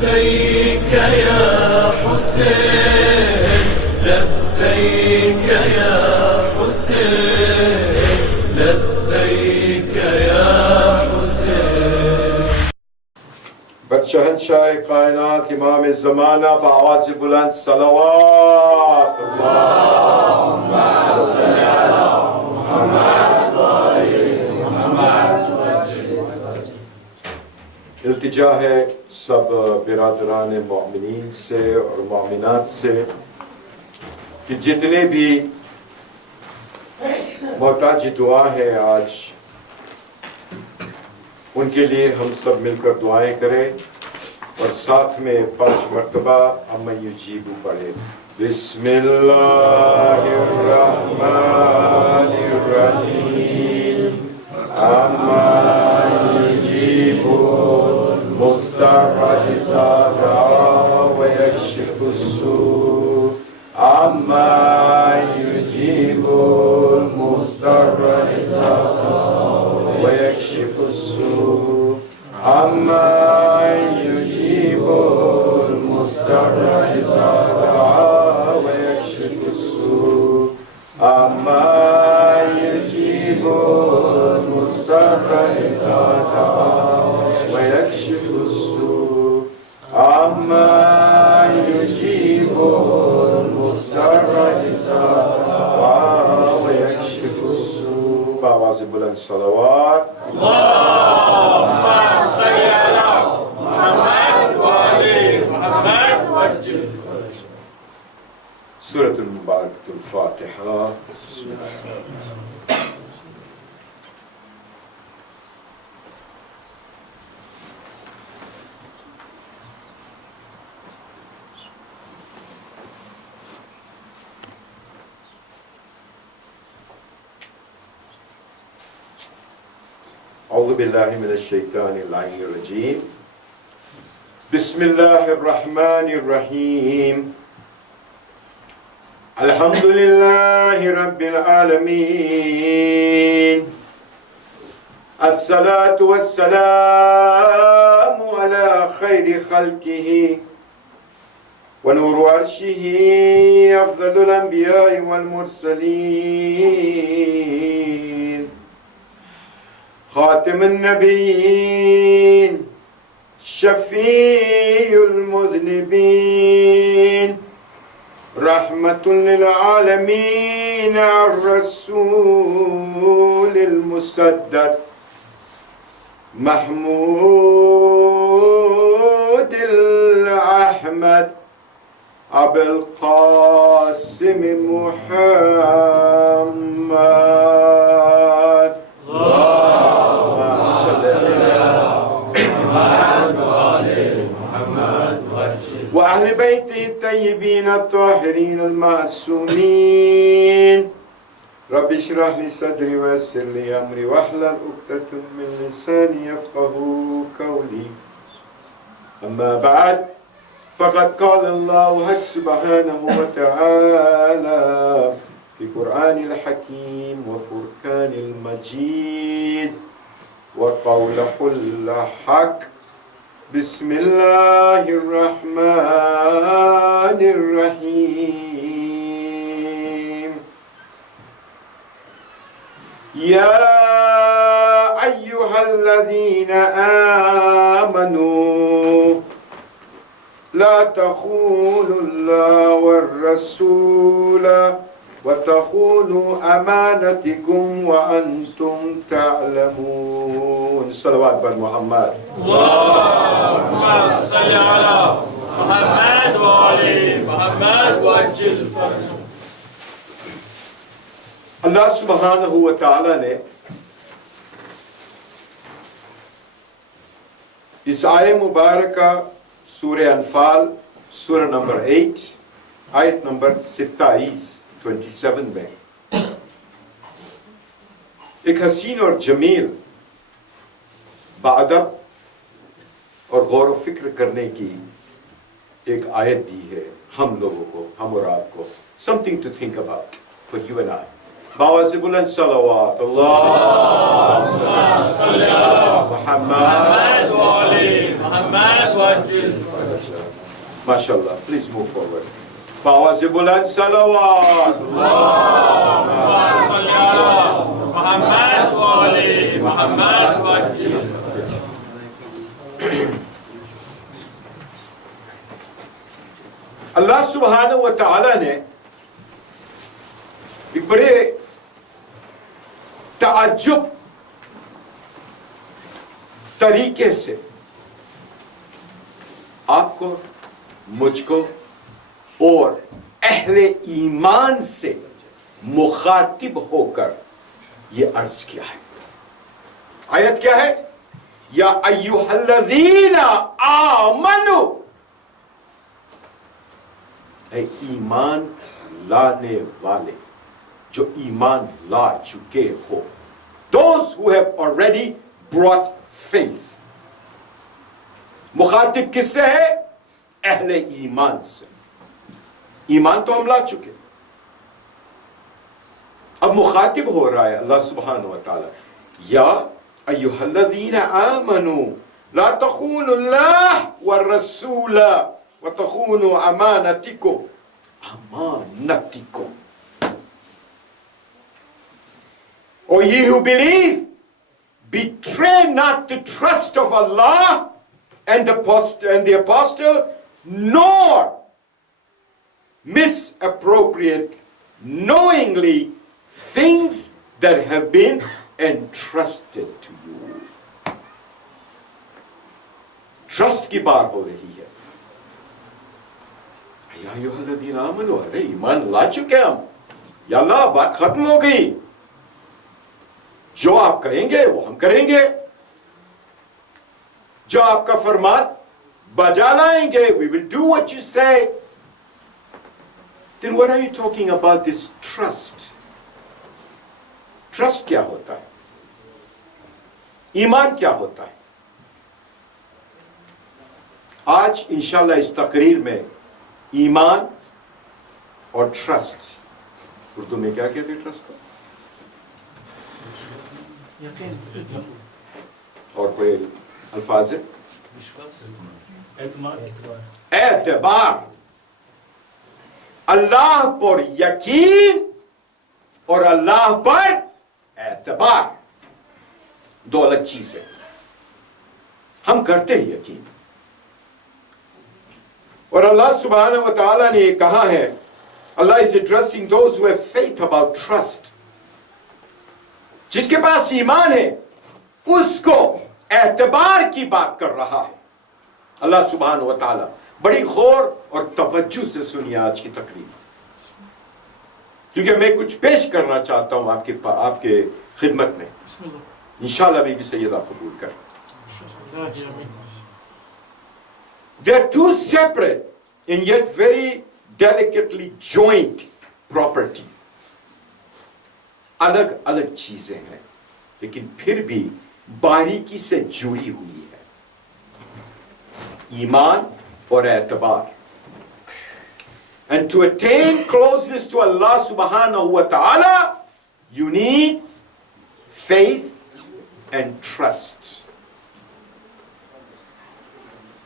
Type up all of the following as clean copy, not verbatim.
لبيك يا حسين لبيك يا حسين لبيك يا حسين. بر شہنشاہ کائنات امام زمانہ بآواز بلند صلوات اللہم صلی علی محمد التجا ہے سب برادران مومنین سے اور مومنات سے کہ جتنے بھی محتاج دعا ہے آج ان کے لیے ہم سب مل کر دعائیں کریں اور ساتھ میں 5 مرتبہ امن یجیبو پڑھیں. بسم اللہ الرحمن الرحیم امن یجیبو مضطر اذا دعا ویکشف السوء امن یجیبو مضطر اذا دعا ویکشف السوء امن یجیبو المضطر اذا دعا ویکشف السوء امن یجیبو المضطر اذا دعا ویکشف السوء امن یجیبو المضطر اذا دعا ویکشف السوء. بآواز بلند صلوات. اللهم صل على محمد وآل محمد وعجل فرج. سورة المباركة الفاتحة. بسم الله. أعوذ بالله من الشيطان اللعين الرجيم. بسم الله الرحمن الرحيم. الحمد لله رب العالمين. الصلاة والسلام على خير خلقه ونور عرشه أفضل الأنبياء والمرسلين خاتم النبيين شفيع المذنبين رحمة للعالمين الرسول المسدد محمود الأحمد أبي القاسم محمد. وأهل بيته الطيبين الطاهرين المعصومين. رب اشرح لي صدري ويسر لي أمري واحلل عقدة من لساني يفقهوا قولي. أما بعد فقد قال الله سبحانه وتعالى في قرآن الحكيم وفرقان المجيد وقوله الحق. بسم الله الرحمن الرحيم. يا أيها الذين آمنوا لا تخونوا الله والرسول وتخونوا أمانتكم وأنتم تعلمون. صلوات بر محمد. اللهم صل على محمد وآل محمد وعجل فرج. اللہ سبحانہ و تعالی نے اس آیہ مبارکہ سورہ انفال سورہ نمبر 8 آیت نمبر 27 میں ایک حسین اور جمیل بادب اور غور و فکر کرنے کی ایک آیت دی ہے ہم لوگوں کو، ہم اور آپ کو. something to think about for you and I. باوازِ بلند صلوات اللهم صل علی محمد محمد وآل محمد وعجل MashaAllah, please move forward. باوازِ بلند صلوات صل علی محمد وآل محمد وعجل اللہ سبحانہ و تعالیٰ نے ایک بڑے تعجب طریقے سے آپ کو، مجھ کو اور اہل ایمان سے مخاطب ہو کر یہ عرض کیا ہے. آیت کیا ہے؟ یا ایھا الذین آمنوا، اے ایمان لانے والے جو ایمان لا چکے ہو. Those who have already brought faith. مخاطب کس سے ہے؟ اہل ایمان سے. ایمان تو ہم لا چکے، اب مخاطب ہو رہا ہے اللہ سبحانہ و تعالی. یا ایھا الذین آمنوا لا تخونوا اللہ والرسول وتخونوا امانتکم. امانتکم. O ye who believe, betray not the trust of Allah and the apostle, nor misappropriate knowingly things that have been entrusted to you. Trust کی بات ہو رہی ہے. یا ایھا الذین آمنوا، ارے ایمان لا چکے ہم، یا اللہ بات ختم ہو گئی، جو آپ کہیں گے وہ ہم کریں گے، جو آپ کا فرمان بجا لائیں گے. We will do what you say. Then what are you talking about this trust? Trust کیا ہوتا ہے؟ ایمان کیا ہوتا ہے؟ آج انشاءاللہ اس تقریر میں ایمان اور ٹرسٹ، اردو میں کیا کہتے ہیں ٹرسٹ کو؟ اور کوئی الفاظ ہے؟ اعتبار. اللہ پر یقین اور اللہ پر اعتبار دو الگ چیزیں. ہم کرتے ہیں یقین، اور اللہ سبحانہ و تعالیٰ نے یہ کہا ہے، اللہ is addressing those who have faith about trust. جس کے پاس ایمان ہے اس کو اعتبار کی بات کر رہا ہے اللہ سبحانہ و تعالیٰ. بڑی غور اور توجہ سے سنیے آج کی تقریر، کیونکہ میں کچھ پیش کرنا چاہتا ہوں آپ کے خدمت میں. انشاءاللہ بھی سیدہ قبول کریں. They are two separate and yet very delicately joined property. الگ الگ چیزیں ہیں لیکن پھر بھی باریکی سے جڑی ہوئی ہے. ایمان اور اعتبار. And to attain closeness to Allah subhanahu wa ta'ala, you need faith and trust.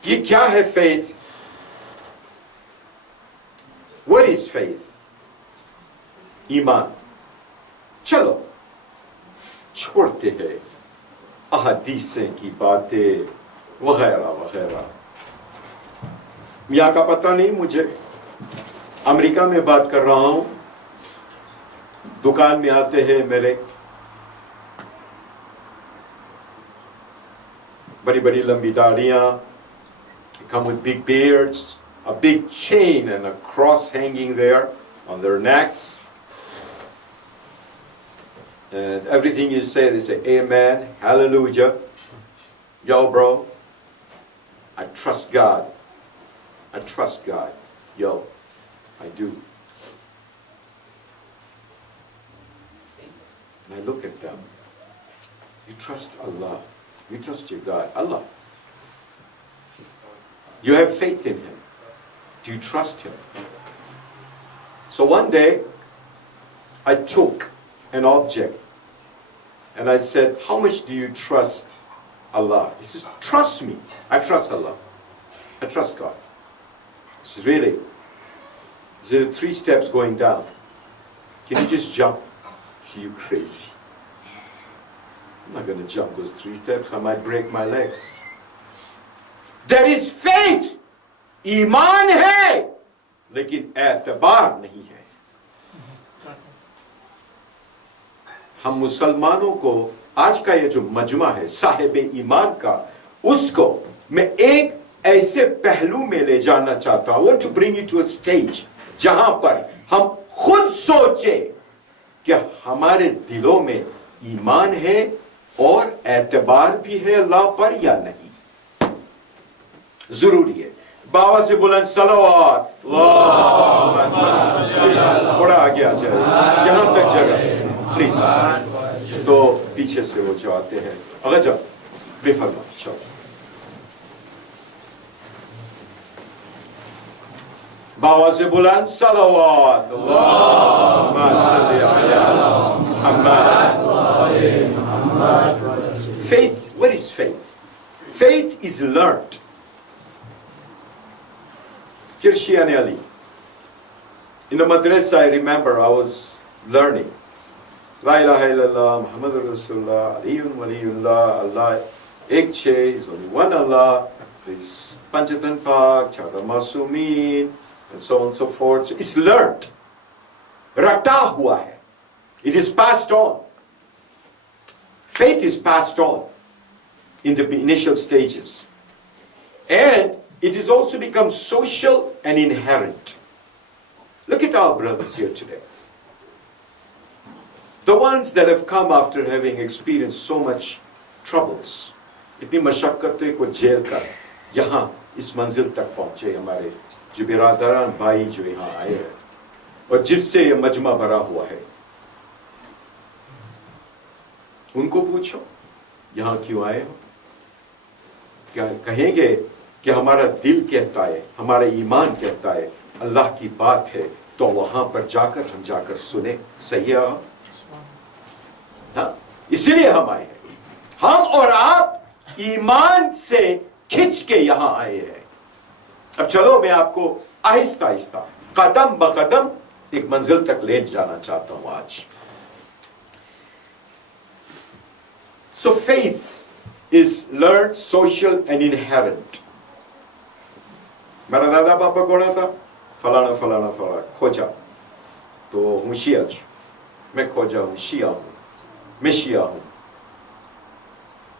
یہ کیا ہے faith? What is faith? ایمان. چلو چھوڑتے ہیں احادیثیں کی باتیں وغیرہ وغیرہ. یہاں کا پتہ نہیں مجھے، امریکہ میں بات کر رہا ہوں. دکان میں آتے ہیں میرے بڑی بڑی لمبی داڑیاں, come with big beards, a big chain and a cross hanging there on their necks. And everything you say, they say, amen, hallelujah. Yo, bro, I trust God. I trust God. Yo, I do. And I look at them. You trust Allah. You trust your God. Allah. You have faith in Him. Do you trust Him? So one day, I took an object. And I said, how much do you trust Allah? He says, trust me. I trust Allah. I trust God. He says, really? There are 3 steps going down. Can you just jump? You crazy. I'm not going to jump those 3 steps. I might break my legs. There is faith. ایمان ہے لیکن اعتبار نہیں ہے. ہم مسلمانوں کو آج کا یہ جو مجمع ہے صاحب ایمان کا, اس کو میں ایک ایسے پہلو میں لے جانا چاہتا ہوں. I want to bring you to a stage جہاں پر ہم خود سوچیں کہ ہمارے دلوں میں ایمان ہے اور اعتبار بھی ہے اللہ پر یا نہیں. ضروری ہے. بابا سے بلند صلوات. تھوڑا آگے آ جائے, یہاں تک جگہ پلیز. تو پیچھے سے وہ جو آتے ہیں اگر جب بے فرما چلو. بابا سے بلند صلوات. Faith, what is faith? Faith is learned. Kirshian Ali. In the madrasa, I remember I was learning. La ilaha illallah, Muhammadur Rasulullah, Aliyun Waliyullah, Allah Ek Che, is only one Allah, is Panchatan Pak, Chada Masumeen, and so on and so forth. So it's learned. Rata hua hai. It is passed on. Faith is passed on in the initial stages. And it has also become social and inherent. Look at our brothers here today. The ones that have come after having experienced so much troubles. اتنی مشقتیں کو jail کر یہاں اس منزل تک پہنچے ہمارے جو برادران بھائی جو یہاں آئے ہیں اور جس سے یہ مجمع بھرا ہوا ہے. ان کو پوچھو یہاں کیوں آئے ہو. کیا کہیں گے کہ ہمارا دل کہتا ہے, ہمارا ایمان کہتا ہے اللہ کی بات ہے, تو وہاں پر جا کر ہم جا کر سنیں. صحیح ہے. ہاں, اسی لیے ہم آئے ہیں. ہم اور آپ ایمان سے کھچ کے یہاں آئے ہیں. اب چلو میں آپ کو آہستہ آہستہ قدم بقدم ایک منزل تک لے جانا چاہتا ہوں آج. So faith is learned, social and inherent. میرا دادا پاپا کون تھا؟ فلانا فلانا فلانا کھوجا. تو ہوں شیعہ, میں کھوجا ہوں, شیعہ ہوں, میں شیعہ ہوں.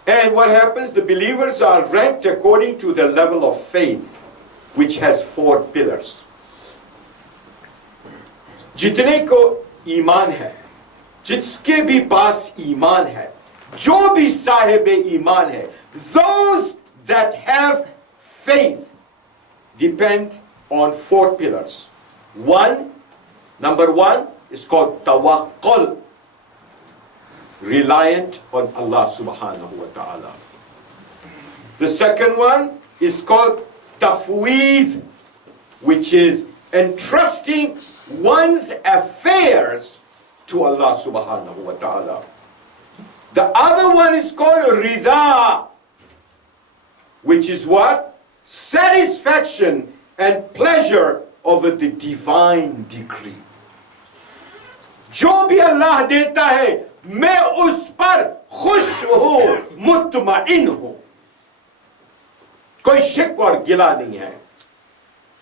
And what happens? The believers are ranked according to the level of faith, which has 4 pillars. جتنے کو ایمان ہے, جس کے بھی پاس ایمان ہے, جو بھی صاحب ایمان ہے, those that have faith depend on 4 pillars. Number 1 is called tawakkul, reliant on Allah subhanahu wa ta'ala. The second one is called tafweed, which is entrusting one's affairs to Allah subhanahu wa ta'ala. The other one is called rida, which is what? Satisfaction and pleasure over the divine decree. جو بھی اللہ دیتا ہے میں اس پر خوش ہوں, مطمئن ہوں, کوئی شک اور گلا نہیں ہے.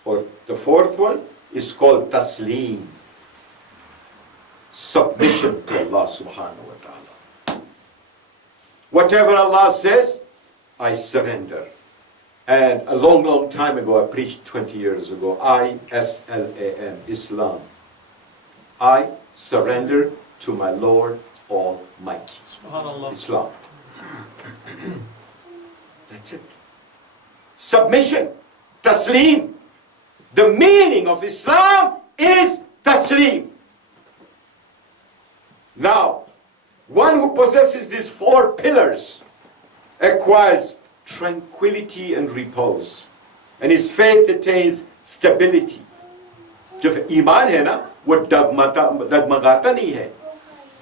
اور the fourth one is called taslim, submission to Allah subhanahu wa ta'ala. Whatever Allah says, I surrender. And a long, long time ago, I preached 20 years ago, ISLAM, Islam. I surrender to my Lord Almighty. SubhanAllah. Islam. That's it. Submission, taslim. The meaning of Islam is taslim. Now, one who possesses these 4 pillars acquires tranquility and repose, and his faith attains stability. جو ایمان ہے نا وہ ڈگمگاتا نہیں ہے,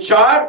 4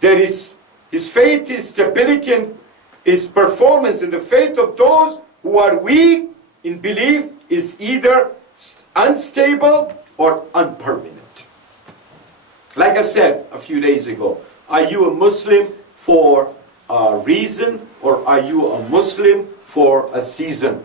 There is his faith, his stability and his performance in the faith of those who are weak in belief is either unstable or unpermanent. Like I said a few days ago, are you a Muslim for a reason or are you a Muslim for a season?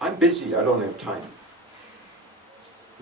I'm busy, I don't have time.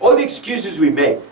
All the excuses we make,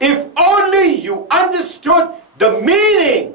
If only you understood the meaning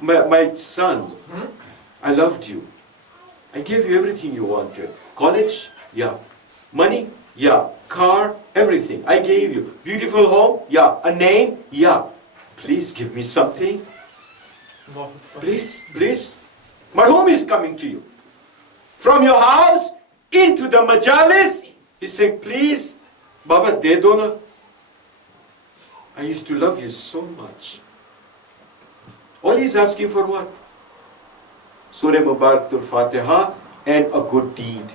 My son, I loved you. I gave you everything you wanted. College? Yeah. Money? Yeah. Car? Everything. I gave you. Beautiful home? Yeah. A name? Yeah. Please give me something. Please. Marhum is coming to you. From your house into the majalis, he's saying, please, Baba, de do na. I used to love you so much. All he's asking for what? Surah Mubarakatul Fatiha and a good deed.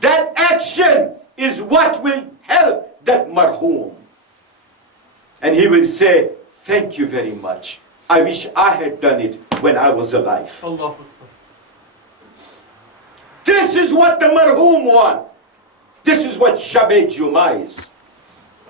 That action is what will help that marhum, and he will say, thank you very much, I wish I had done it when I was alive. Allah. This is what the marhum want. This is what Shab-e Juma is.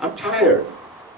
I'm tired.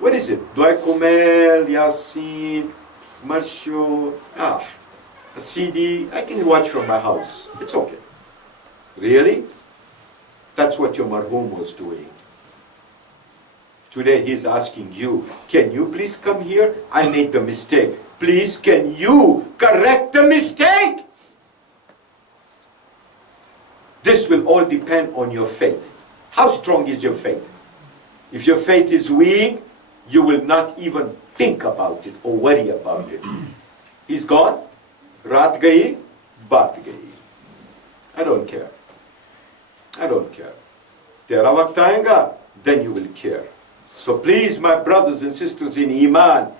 what is it? Dua Kumel, Yasin, Marsho, a CD, I can watch from my house. It's okay. Really? That's what your marhum was doing. Today he's asking you, can you please come here? I made the mistake. Please, can you correct the mistake? This will all depend on your faith. How strong is your faith? If your faith is weak, you will not even think about it or worry about it. He's gone. Raat gayi, baat gayi. I don't care. I don't care. Tera waqt aayega, then you will care. So please, my brothers and sisters in Iman,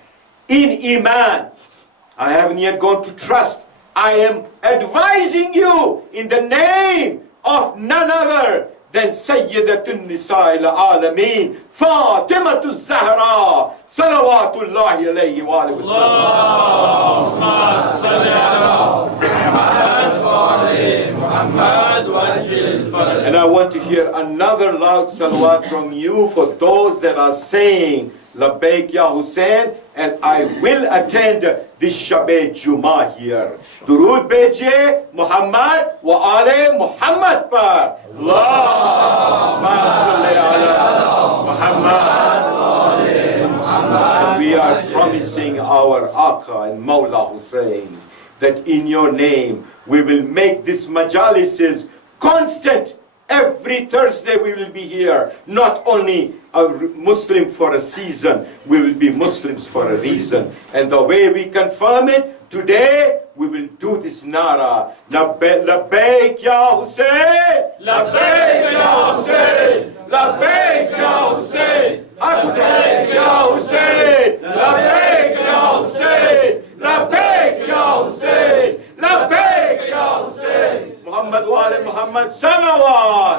I haven't yet gone to trust. I am advising you in the name of none other than Sayyidatun Nisa'il Alameen, Fatimatu Zahra, Salawatullahi alayhi wa alayhi wa sallam. Allahumma salli ala Muhammad wa ali Muhammad wa ajil faraj. And I want to hear another loud salawat from you for those that are saying Labbaik Ya Hussein and I will attend this Shab-e Juma here. Durood bhejiye Muhammad wa ale Muhammad par. Allahumma salli ala Muhammad wa ale Muhammad. We are promising our Aqā and Mawla Hussain that in your name we will make this majalises constant. Every Thursday we will be here, not only a Muslim for a season, we will be Muslims for a reason. And the way we confirm it, today we will do this nara. Labbaik ya Hussein! Labbaik ya Hussein! Labbaik ya Hussein! Labbaik ya Hussein! Labbaik ya Hussein! Labbaik ya Hussein! Labbaik ya Hussein! Muhammad wa ali Muhammad salawat.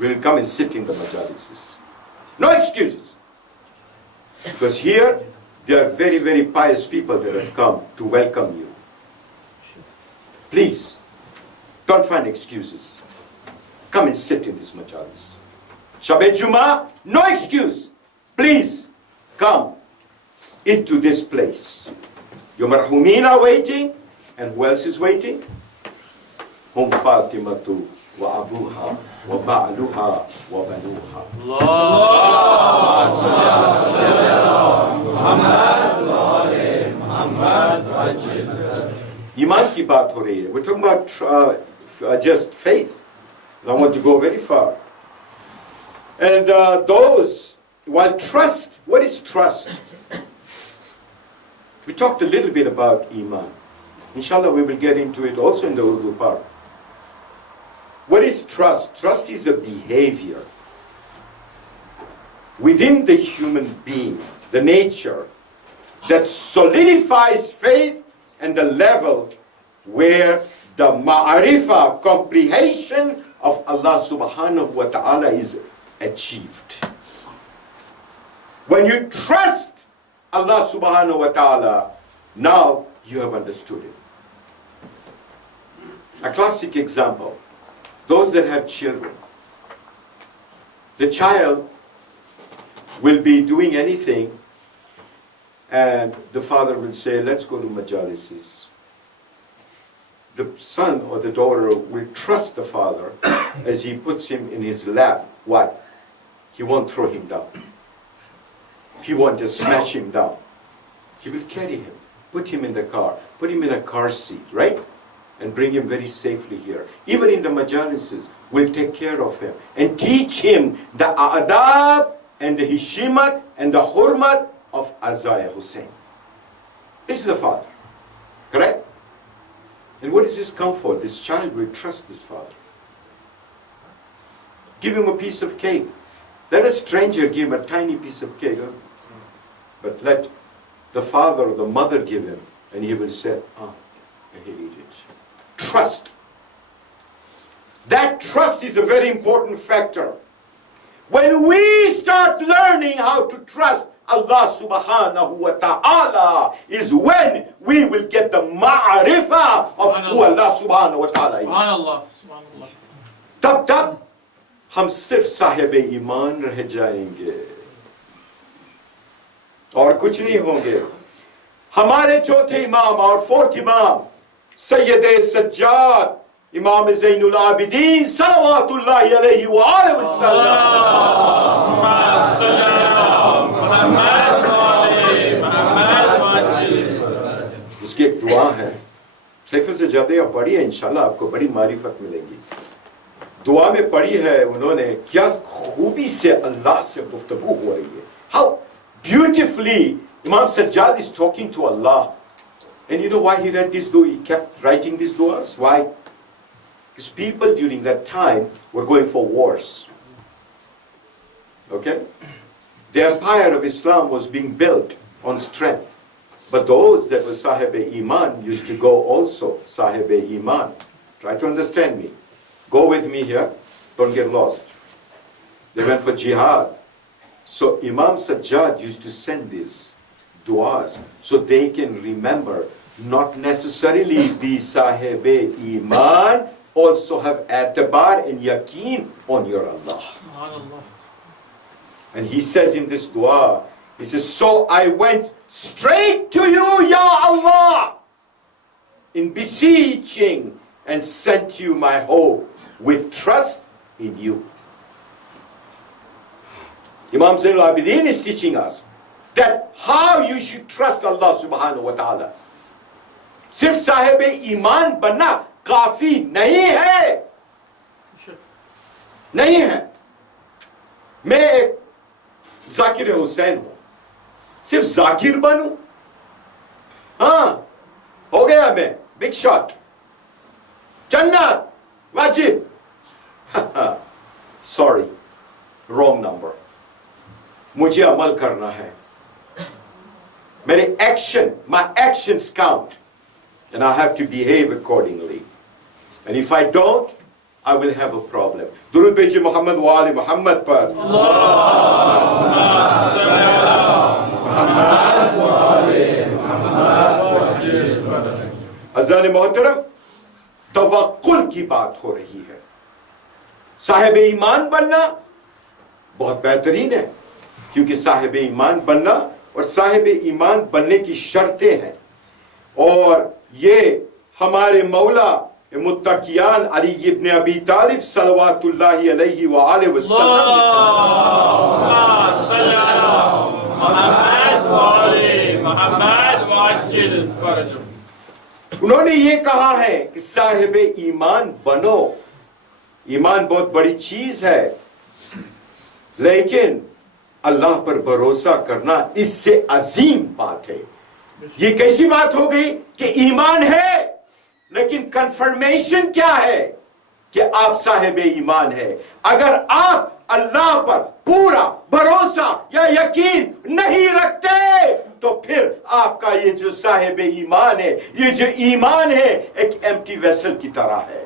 We will come and sit in the majalises. No excuses. Because here there are very, very pious people that have come to welcome you. Please, don't find excuses. Come and sit in this majalis. Shab-e Juma, no excuse. Please, come into this place. Your marhumin are waiting, and who else is waiting? Fatimatu wa abuha wa ba'luha wa banuha. Iman ki baat ho rahi hai. We're talking about just faith. I want to go very far. And while trust, what is trust? We talked a little bit about Iman. Inshallah, we will get into it also in the Urdu part. What is trust? Trust is a behavior within the human being, the nature, that solidifies faith and the level where the ma'arifah, comprehension of Allah subhanahu wa ta'ala is achieved. When you trust Allah subhanahu wa ta'ala, now you have understood it. A classic example, those that have children. The child will be doing anything and the father will say, let's go to majalises. The son or the daughter will trust the father as he puts him in his lap. Why? He won't throw him down. He won't just smash him down. He will carry him, put him in the car, put him in a car seat, right? And bring him very safely here. Even in the majalises, we'll take care of him and teach him the adab and the hishimat and the hurmat of Azaya Hussein. This is the father, correct? And what is his comfort? This child will trust this father. Give him a piece of cake. Let a stranger give him a tiny piece of cake. But let the father or the mother give him, and he will say, he'll eat it. Trust. That trust is a very important factor. When we start learning how to trust Allah subhanahu wa ta'ala is when we will get the ma'arifah of who Allah subhanahu wa ta'ala is. Subhanallah. Tab tab, hum sirf sahib-e iman reh jayenge. اور کچھ نہیں ہوں گے. ہمارے چوتھے امام اور fourth امام سید سجاد امام زین العابدین صلوات اللہ علیہ وآلہ وسلم. اس کی ایک دعا ہے, سیف سے زیادہ آپ پڑھی ہے, انشاءاللہ آپ کو بڑی معرفت ملے گی. دعا میں پڑھی ہے انہوں نے, کیا خوبی سے اللہ سے گفتگو ہو رہی ہے. How beautifully Imam Sajjad is talking to Allah. And you know why he read this dua? He kept writing these duas. Why? Because people during that time were going for wars. Okay? The empire of Islam was being built on strength. But those that were Sahib-e-Iman used to go also Sahib-e-Iman. Try to understand me. Go with me here. Don't get lost. They went for jihad. So Imam Sajjad used to send these du'as so they can remember, not necessarily be Sahib-e-Iman, also have atibar and yaqeen on your Allah. And he says in this dua, he says, so I went straight to you, Ya Allah, in beseeching and sent you my hope with trust in you. Imam Zain al-Abidin is teaching us that how you should trust Allah subhanahu wa ta'ala. صرف صاحب ایمان بننا کافی نہیں ہے، نہیں ہے. میں ایک ذاکر حسین ہوں، صرف ذاکر بنوں؟ ہاں ہو گیا میں بگ شاٹ، جنت واجب. Sorry, wrong number. مجھے عمل کرنا ہے. میرے action, my actions count. And I have to behave accordingly. And if I don't, I will have a problem. درود بھیجئے محمد و آل محمد پر. عزیزان محترم، توکل کی بات ہو رہی ہے. صاحب ایمان بننا بہت بہترین ہے، کیونکہ صاحب ایمان بننا اور صاحب ایمان بننے کی شرطیں ہیں. اور یہ ہمارے مولا متقیان علی ابن ابی طالب صلوات اللہ علیہ وآلہ وسلم انہوں نے یہ کہا ہے کہ صاحب ایمان بنو. ایمان بہت بڑی چیز ہے، لیکن اللہ پر بھروسہ کرنا اس سے عظیم بات ہے. یہ کیسی بات ہو گئی کہ ایمان ہے لیکن کنفرمیشن کیا ہے کہ آپ صاحب ایمان ہے؟ اگر آپ اللہ پر پورا بھروسہ یا یقین نہیں رکھتے تو پھر آپ کا یہ جو صاحب ایمان ہے، یہ جو ایمان ہے، ایک ایمٹی ویسل کی طرح ہے،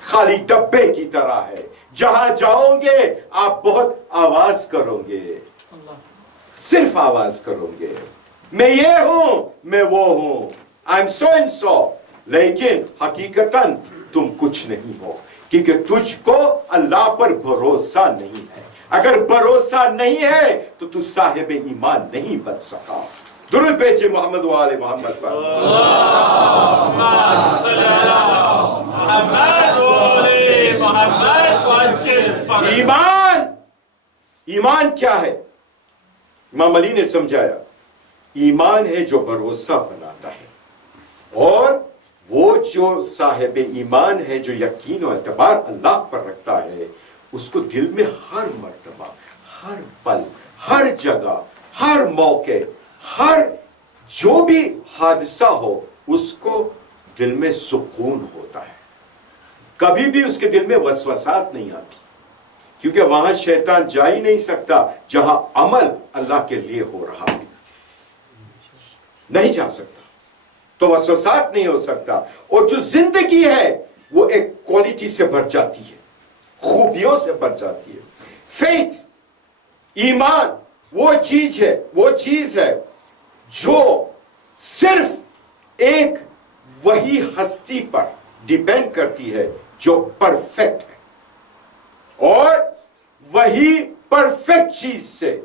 خالی ڈبے کی طرح ہے. جہاں جاؤ گے آپ بہت آواز کرو گے، صرف آواز کرو گے، میں یہ ہوں، میں وہ ہوں، I'm so and so. لیکن حقیقتاً تم کچھ نہیں ہو، کیونکہ تجھ کو اللہ پر بھروسہ نہیں ہے. اگر بھروسہ نہیں ہے تو تو صاحب ایمان نہیں بن سکا. درود بھیجئے محمد و آل محمد پر. ایمان کیا ہے؟ امام علی نے سمجھایا، ایمان ہے جو بھروسہ بناتا ہے، اور وہ جو صاحب ایمان ہے جو یقین و اعتبار اللہ پر رکھتا ہے، اس کو دل میں ہر مرتبہ، ہر پل، ہر جگہ، ہر موقع، ہر جو بھی حادثہ ہو، اس کو دل میں سکون ہوتا ہے. کبھی بھی اس کے دل میں وسوسات نہیں آتی، کیونکہ وہاں شیطان جا ہی نہیں سکتا جہاں عمل اللہ کے لیے ہو رہا ہے. نہیں جا سکتا، تو وسوسات نہیں ہو سکتا. اور جو زندگی ہے وہ ایک کوالٹی سے بھر جاتی ہے، خوبیوں سے بھر جاتی ہے. فیتھ، ایمان وہ چیز ہے جو صرف ایک وہی ہستی پر ڈیپینڈ کرتی ہے جو پرفیکٹ ہے، اور وہی پرفیکٹ چیز سے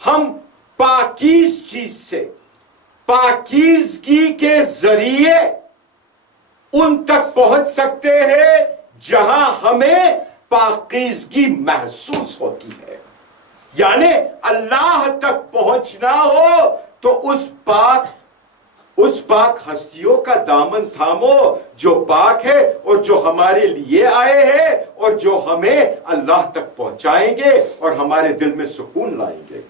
ہم پاکیز چیز سے، پاکیزگی کے ذریعے ان تک پہنچ سکتے ہیں جہاں ہمیں پاکیزگی محسوس ہوتی ہے. یعنی اللہ تک پہنچنا ہو تو اس پاک ہستیوں کا دامن تھامو جو پاک ہے اور جو ہمارے لیے آئے ہیں اور جو ہمیں اللہ تک پہنچائیں گے اور ہمارے دل میں سکون لائیں گے.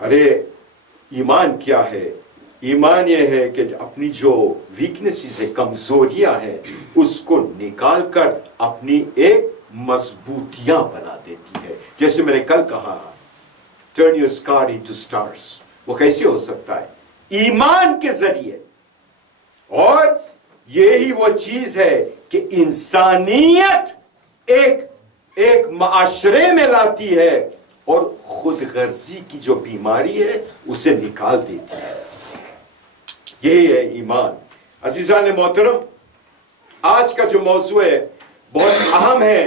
ارے ایمان کیا ہے؟ ایمان یہ ہے کہ اپنی جو ویکنیسز ہے، کمزوریاں ہیں، اس کو نکال کر اپنی ایک مضبوطیاں بنا دیتی ہے. جیسے میں نے کل کہا، turn your scar into stars. وہ کیسے ہو سکتا ہے؟ ایمان کے ذریعے. اور یہی وہ چیز ہے کہ انسانیت ایک معاشرے میں لاتی ہے اور خود غرضی کی جو بیماری ہے اسے نکال دیتی ہے. یہی ہے ایمان. عزیزان محترم، آج کا جو موضوع ہے بہت اہم ہے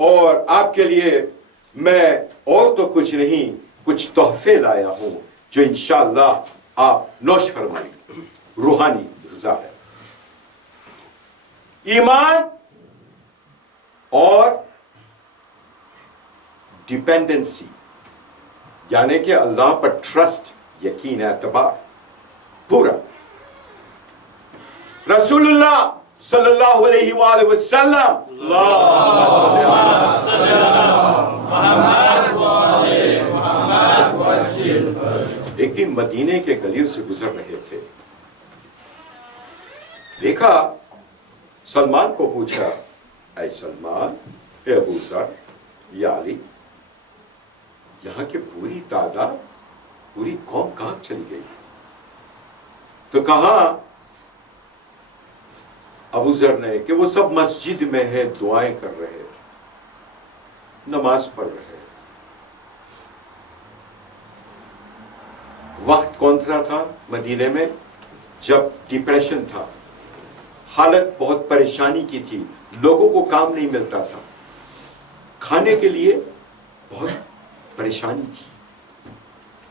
اور آپ کے لیے میں اور تو کچھ نہیں کچھ تحفے لایا ہوں جو انشاءاللہ آپ نوش فرمائیں گے. روحانی غذا ہے. ایمان اور ڈیپینڈنسی یعنی کہ اللہ پر ٹرسٹ یقین اعتبار پورا. رسول اللہ صلی اللہ علیہ وآلہ وسلم ایک دن مدینے کے گلیوں سے گزر رہے تھے. دیکھا سلمان کو پوچھا اے سلمان اے ابو ذر یا علی یہاں کی پوری تعداد پوری قوم کہاں چلی گئی؟ تو کہا ابو ذر نے کہ وہ سب مسجد میں ہے دعائیں کر رہے نماز پڑھ رہے. وقت کون سا تھا مدینے میں جب ڈپریشن تھا, حالت بہت پریشانی کی تھی, لوگوں کو کام نہیں ملتا تھا, کھانے کے لیے بہت پریشانی تھی,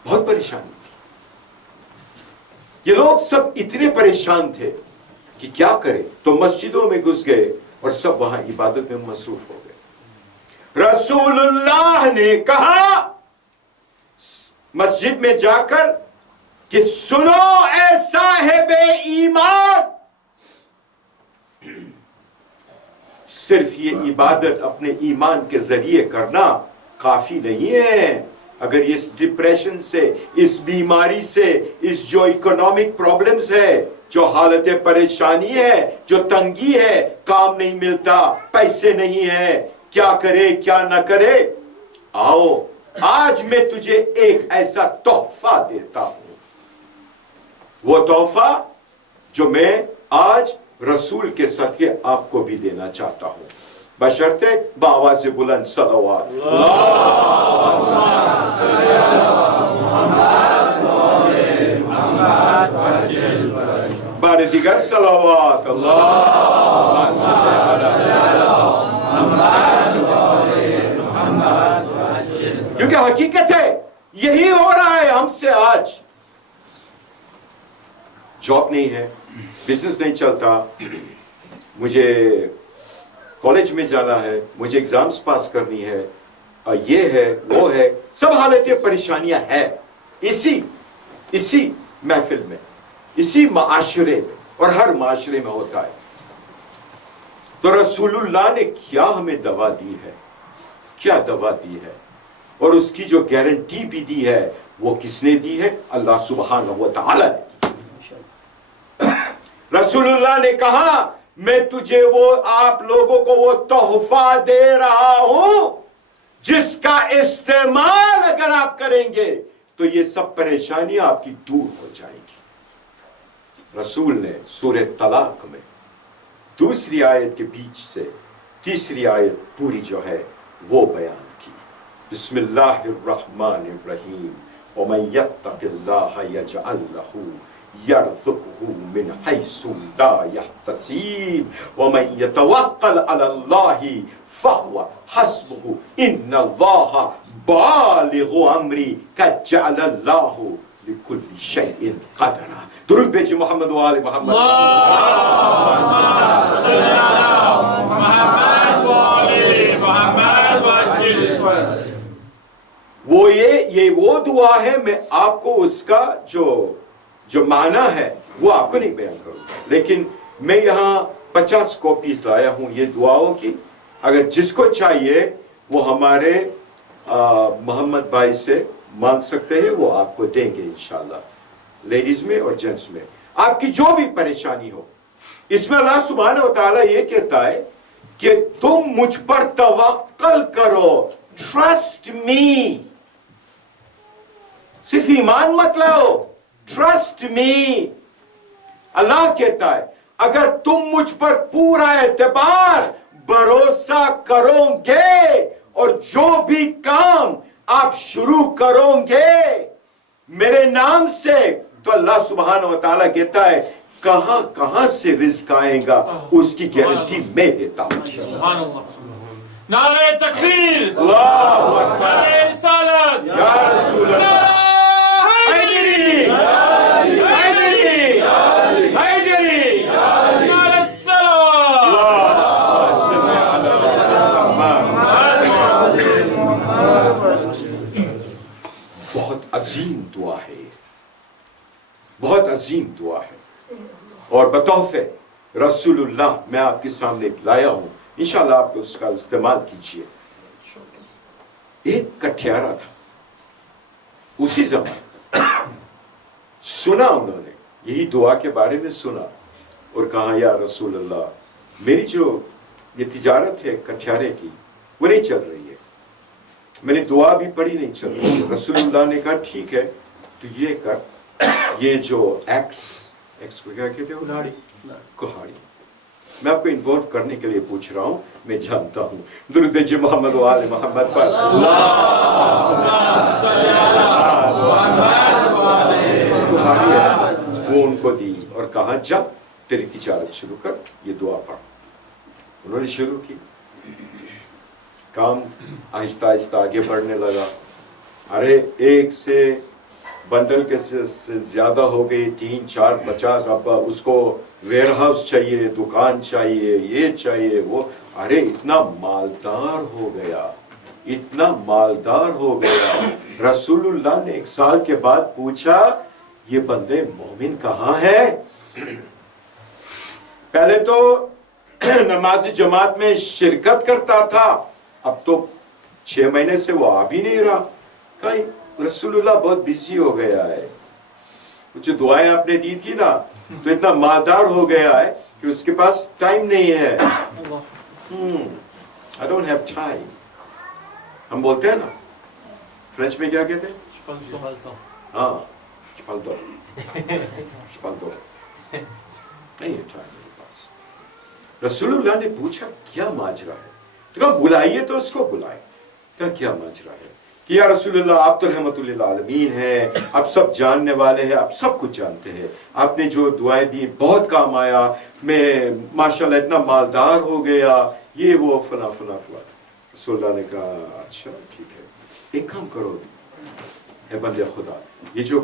بہت پریشانی تھی. یہ لوگ سب اتنے پریشان تھے کہ کیا کرے, تو مسجدوں میں گھس گئے اور سب وہاں عبادت میں مصروف ہو گئے. رسول اللہ نے کہا مسجد میں جا کر کہ سنو اے صاحب ایمان, صرف یہ عبادت اپنے ایمان کے ذریعے کرنا کافی نہیں ہے. اگر اس ڈپریشن سے, اس بیماری سے, اس جو اکنامک پرابلمز ہے, جو حالت پریشانی ہے, جو تنگی ہے, کام نہیں ملتا, پیسے نہیں ہے, کیا کرے کیا نہ کرے, آؤ آج میں تجھے ایک ایسا تحفہ دیتا ہوں. وہ تحفہ جو میں آج رسول کے صدقے آپ کو بھی دینا چاہتا ہوں, بشرطے بآواز بلند صلوات. بار دیگر صلوات. کیونکہ حقیقت ہے یہی ہو رہا ہے ہم سے آج. جاب نہیں ہے, بزنس نہیں چلتا, مجھے کالج میں جانا ہے, مجھے ایگزامز پاس کرنی ہے, یہ ہے وہ ہے, سب حالتیں پریشانیاں ہیں اسی محفل میں, اسی معاشرے میں, اور ہر معاشرے میں ہوتا ہے. تو رسول اللہ نے کیا ہمیں دوا دی ہے, کیا دوا دی ہے, اور اس کی جو گارنٹی بھی دی ہے وہ کس نے دی ہے؟ اللہ سبحانہ و تعالی نے. رسول اللہ نے کہا میں تجھے وہ آپ لوگوں کو وہ تحفہ دے رہا ہوں جس کا استعمال اگر آپ کریں گے تو یہ سب پریشانیاں آپ کی دور ہو جائیں گی. رسول نے سورہ طلاق میں دوسری آیت کے بیچ سے تیسری آیت پوری جو ہے وہ بیان کی. بسم اللہ الرحمن الرحیم. وَمَن يَتَّقِ اللَّهَ يَجْعَلْ لَهُ يَرْزُقْهُ مِنْ حَيْثُ لَا يَحْتَسِبُ وَمَن يَتَوَكَّلْ عَلَى اللَّهِ فَهُوَ حَسْبُهُ إِنَّ اللَّهَ بَالِغُ أَمْرِهِ قَدْ جَعَلَ اللَّهُ لِكُلِّ شَيْءٍ قَدْرًا. درود بھیجئے محمد و آل محمد. وہ یہ وہ دعا ہے, میں آپ کو اس کا جو معنی ہے وہ آپ کو نہیں بیان کروں گا, لیکن میں یہاں 50 کاپیز لایا ہوں یہ دعاؤں کی. اگر جس کو چاہیے وہ ہمارے محمد بھائی سے مانگ سکتے ہیں, وہ آپ کو دیں گے انشاءاللہ, لیڈیز میں اور جینٹس میں, آپ کی جو بھی پریشانی ہو. اس میں اللہ سبحانہ و تعالیٰ یہ کہتا ہے کہ تم مجھ پر توکل کرو, ٹرسٹ می. صرف ایمان مت لاؤ, ٹرسٹ می. اللہ کہتا ہے اگر تم مجھ پر پورا اعتبار بھروسہ کرو گے اور جو بھی کام آپ شروع کرو گے میرے نام سے, تو اللہ سبحانہ و تعالیٰ کہتا ہے کہاں کہاں سے رزق آئے گا اس کی گارنٹی میں دیتا ہوں. سبحان اللہ. نعرہ تکبیر. اللہ اکبر. نعرہ رسالت. یا رسول اللہ. حیدری حیدری حیدری. نعرہ السلام. بہت عظیم دعا ہے، بہت عظیم دعا ہے، اور بتحفے رسول اللہ میں آپ کے سامنے لایا ہوں. انشاءاللہ آپ کو اس کا استعمال کیجئے. ایک کٹھیارا تھا اسی زمان، سنا انہوں نے یہی دعا کے بارے میں سنا اور کہا یا رسول اللہ میری جو یہ تجارت ہے کٹھیارے کی وہ نہیں چل رہی ہے، میں نے دعا بھی پڑھی نہیں چل رہی. رسول اللہ نے کہا ٹھیک ہے تو یہ کر، یہ جو ایکس کو کیا کہتے ہیں، کہاڑی، میں آپ کو انوالو کرنے کے لیے پوچھ رہا ہوں، میں جانتا ہوں. درود جی محمد و آل محمد پر کہاڑی ہے وہ ان کو دی اور کہا جا تیری تجارت شروع کر، یہ دعا پڑھ. انہوں نے شروع کی، کام آہستہ آہستہ آگے بڑھنے لگا. ارے ایک سے بنڈل کے سے زیادہ ہو گئی، 3 4 50. اب اس کو ویئر ہاؤس چاہیے، دکان چاہیے، یہ چاہیے وہ. ارے اتنا مالدار ہو گیا، اتنا مالدار ہو گیا. رسول اللہ نے 1 سال کے بعد پوچھا یہ بندے مومن کہاں ہے؟ پہلے تو نماز جماعت میں شرکت کرتا تھا، اب تو 6 مہینے سے وہ آ بھی نہیں رہا. کہیں رسول اللہ بہت بیزی ہو گیا ہے، کچھ دعائیں آپ نے دی تھی نا تو اتنا مالدار ہو گیا ہے کہ اس کے پاس ٹائم نہیں ہے. I don't have time. ہم بولتے ہیں نا فرینچ میں کیا کہتے ہیں؟ ہاں شپالدو نہیں ہے ٹائم میرے پاس. رسول اللہ نے پوچھا کیا ماجرا ہے؟ تو کہا بلائیے تو اس کو بلائے. کہا کیا ماجرا ہے؟ کہ یا رسول اللہ آپ تو رحمت للعالمین ہیں، آپ سب جاننے والے ہیں، آپ سب کچھ جانتے ہیں، آپ نے جو دعائیں دی بہت کام آیا، میں ماشاءاللہ اتنا مالدار ہو گیا، یہ وہ فلاں فلاں فلاں. رسول اللہ نے کہا اچھا ٹھیک ہے، ایک کام کرو اے بندے خدا، یہ جو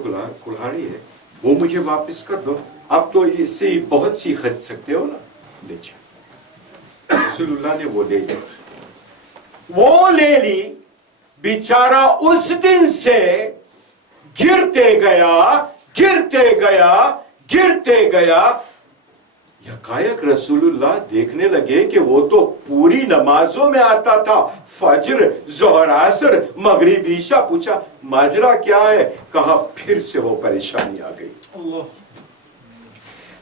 کلہاڑی ہے وہ مجھے واپس کر دو، آپ تو اس سے بہت سی خرید سکتے ہو نا. لے جا. رسول اللہ نے وہ لے لی. بیچارہ اس دن سے گرتے گیا. یکایک رسول اللہ دیکھنے لگے کہ وہ تو پوری نمازوں میں آتا تھا، فجر، ظہر، عصر، مغرب، عشاء. پوچھا ماجرا کیا ہے؟ کہا پھر سے وہ پریشانی آ گئی.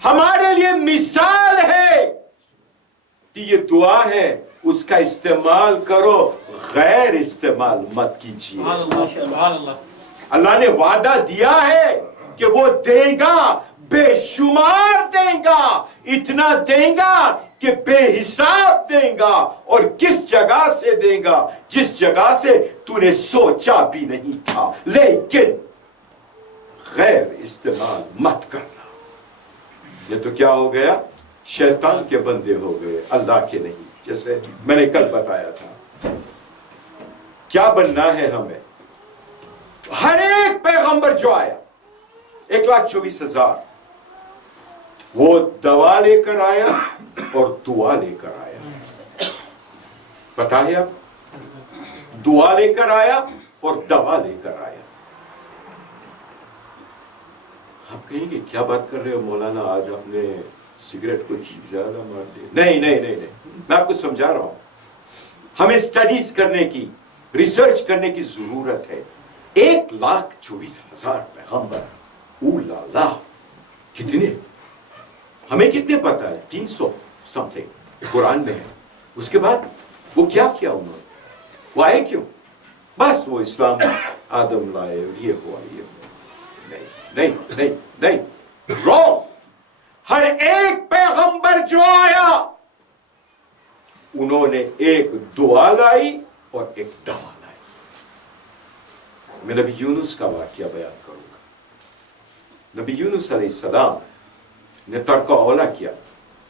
ہمارے لیے مثال ہے کہ یہ دعا ہے، اس کا استعمال کرو، غیر استعمال مت کیجیے. اللہ نے وعدہ دیا ہے کہ وہ دے گا، بے شمار دے گا، اتنا دے گا کہ بے حساب دے گا، اور کس جگہ سے دے گا؟ جس جگہ سے تو نے سوچا بھی نہیں تھا. لیکن غیر استعمال مت کرنا. یہ تو کیا ہو گیا؟ شیطان کے بندے ہو گئے، اللہ کے نہیں. جیسے میں نے کل بتایا تھا، کیا بننا ہے ہمیں؟ ہر ایک پیغمبر جو آیا 1,24,000 وہ دوا لے کر آیا اور دعا لے کر آیا. پتا ہے اب؟ دعا لے کر آیا اور دوا لے کر آیا. آپ کہیں گے کیا بات کر رہے ہو مولانا، آج آپ نے سگریٹ کچھ زیادہ مار دی. نہیں نہیں نہیں نہیں، میں آپ کو سمجھا رہا ہوں. ہمیں سٹڈیز کرنے کی، ریسرچ کرنے کی ضرورت ہے. 1,24,000 پیغمبر، اولالا کتنے؟ ہمیں کتنے پتا ہے؟ 300 سم تھنگ قرآن میں ہے. اس کے بعد وہ کیا کیا انہوں نے؟ وہ آئے کیوں؟ بس وہ اسلام آدم لائے، یہ ہوا یہ ہوا. نہیں نہیں نہیں، رونگ. ہر ایک پیغمبر جو آیا انہوں نے ایک دعا لائی اور ایک دوا لائی. میں نبی یونس کا واقعہ بیان کروں گا. نبی یونس علیہ السلام نے ترک اولا کیا.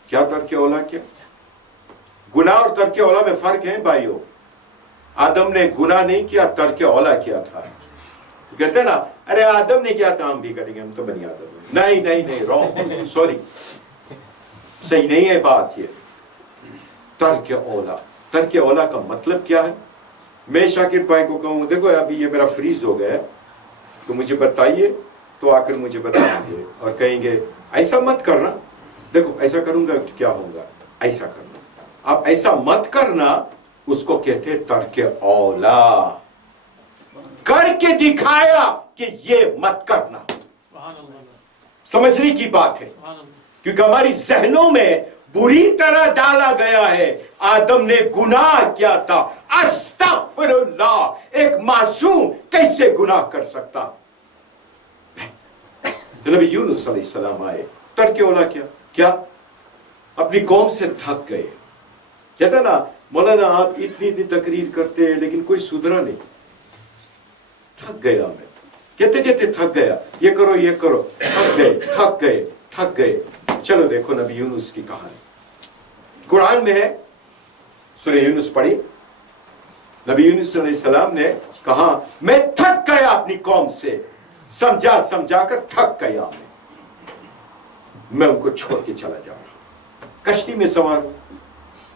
کیا ترک اولا کیا؟ گناہ اور ترک اولا میں فرق ہے بھائیو. آدم نے گناہ نہیں کیا، ترک اولا کیا تھا. کہتے ہیں نا ارے آدم نے کیا تھا ہم بھی کریں گے، ہم تو بنی آدم ہیں. نہیں رانگ، سوری، صحیح نہیں ہے بات. یہ ترک اولا، ترک اولا کا مطلب کیا ہے؟ میں شاکر بھائی کو کہوں دیکھو ابھی یہ میرا فریز ہو گیا ہے تو مجھے بتائیے، تو آ کر مجھے بتائیں گے اور کہیں گے ایسا مت کرنا، دیکھو ایسا کروں گا تو کیا ہوگا، ایسا کرنا. اب ایسا مت کرنا اس کو کہتے ہیں ترک اولا. کر کے دکھایا کہ یہ مت کرنا. سمجھنے کی بات ہے، کیونکہ ہماری ذہنوں میں بری طرح ڈالا گیا ہے آدم نے گناہ کیا تھا. استغفر اللہ، ایک معصوم کیسے گناہ کر سکتا؟ نبی یونس علیہ السلام آئے، ترک اولا کیا اپنی قوم سے تھک گئے. کہتا نا مولانا آپ اتنی تقریر کرتے ہیں لیکن کوئی سدھرا نہیں. تھک گیا میں، کہتے تھک گیا، یہ کرو، تھک گئے. چلو دیکھو نبی یونس کی کہانی قرآن میں ہے، سورہ یونس پڑھی. نبی یونس علیہ السلام نے کہا میں تھک گیا اپنی قوم سے، سمجھا کر تھک گیا میں ان کو چھوڑ کے چلا جاؤں. کشتی میں سوار،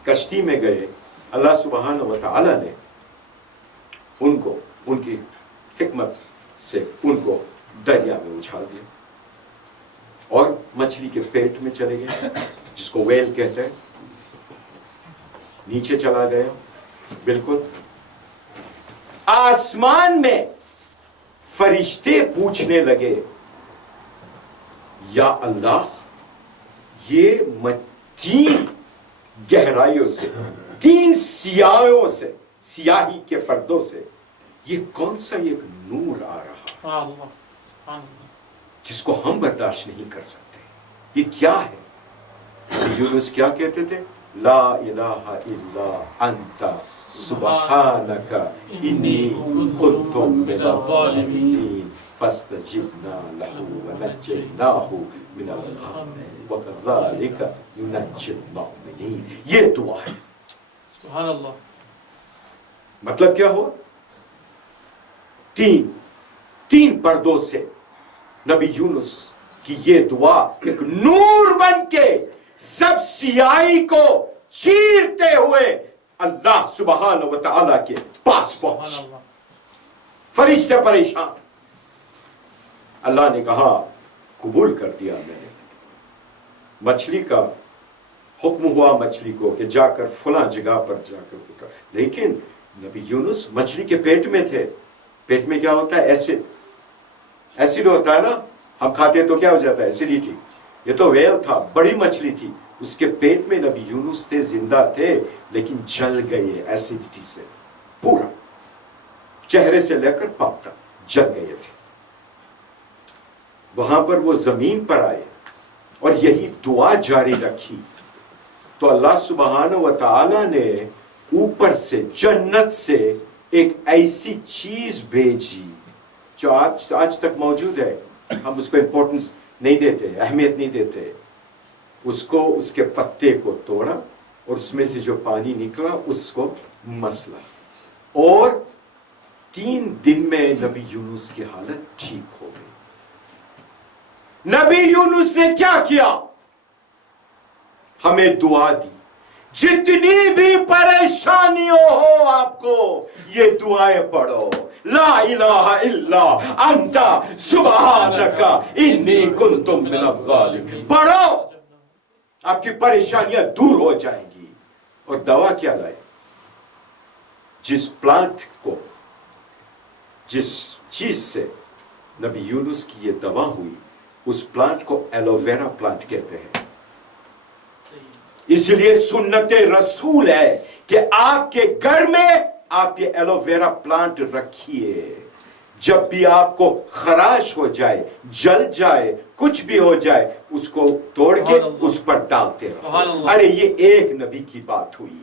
کشتی میں گئے. اللہ سبحانہ و تعالی نے ان کو ان کی حکمت سے ان کو دریا میں اچھال دیا اور مچھلی کے پیٹ میں چلے گئے، جس کو ویل کہتے ہیں. نیچے چلا گیا بالکل. آسمان میں فرشتے پوچھنے لگے یا اللہ یہ تین گہرائیوں سے، تین سیاہوں سے، سیاہی کے پردوں سے یہ کون سا ایک نور آ رہا جس کو ہم برداشت نہیں کر سکتے، یہ کیا ہے؟ یونس کیا کہتے تھے؟ لا الہ الا انت سبحانک انی کنت من الظالمین فاستجبنا له ونجیناہ من الغم وکذالک ننجی المؤمنین. یہ دعا ہے. سبحان اللہ. مطلب کیا ہوا؟ تین پردوں سے نبی یونس کی یہ دعا ایک نور بن کے سب سیاہی کو چیرتے ہوئے اللہ سبحانہ و تعالی کے پاس پہنچ. فرشتے پریشان. اللہ نے کہا قبول کر دیا میں نے. مچھلی کا حکم ہوا مچھلی کو کہ جا کر فلاں جگہ پر جا کر اتر. لیکن نبی یونس مچھلی کے پیٹ میں تھے. پیٹ میں کیا ہوتا ہے؟ ایسڈ ہوتا ہے نا. ہم کھاتے تو کیا ہو جاتا ہے؟ ایسیڈیٹی. یہ تو ویل تھا، بڑی مچھلی تھی، اس کے پیٹ میں نبی یونس تھے، زندہ تھے لیکن جل گئے ایسیڈیٹی سے. پورا چہرے سے لے کر پاؤں تک جل گئے تھے. وہاں پر وہ زمین پر آئے اور یہی دعا جاری رکھی تو اللہ سبحانہ و تعالی نے اوپر سے جنت سے ایک ایسی چیز بھیجی جو آج تک موجود ہے. ہم اس کو امپورٹنس نہیں دیتے، اہمیت نہیں دیتے. اس کو، اس کے پتے کو توڑا اور اس میں سے جو پانی نکلا اس کو مسلا اور 3 دن میں نبی یونس کی حالت ٹھیک ہو گئی. نبی یونس نے کیا کیا؟ ہمیں دعا دی. جتنی بھی پریشانیوں ہو آپ کو یہ دعائیں پڑھو. لا الہ الا انت سبحانک انی کنت من الظالمین. پڑھو، آپ کی پریشانیاں دور ہو جائیں گی. اور دوا کیا لائے؟ جس پلانٹ کو، جس چیز سے نبی یونس کی یہ دوا ہوئی اس پلانٹ کو ایلو ویرا پلانٹ کہتے ہیں. اس لیے سنت رسول ہے کہ آپ کے گھر میں آپ یہ ایلو ویرا پلانٹ رکھیے. جب بھی آپ کو خراش ہو جائے، جل جائے، کچھ بھی ہو جائے، اس کو توڑ کے اس پر ڈالتے رہو. ارے یہ ایک نبی کی بات ہوئی.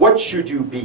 What should you be,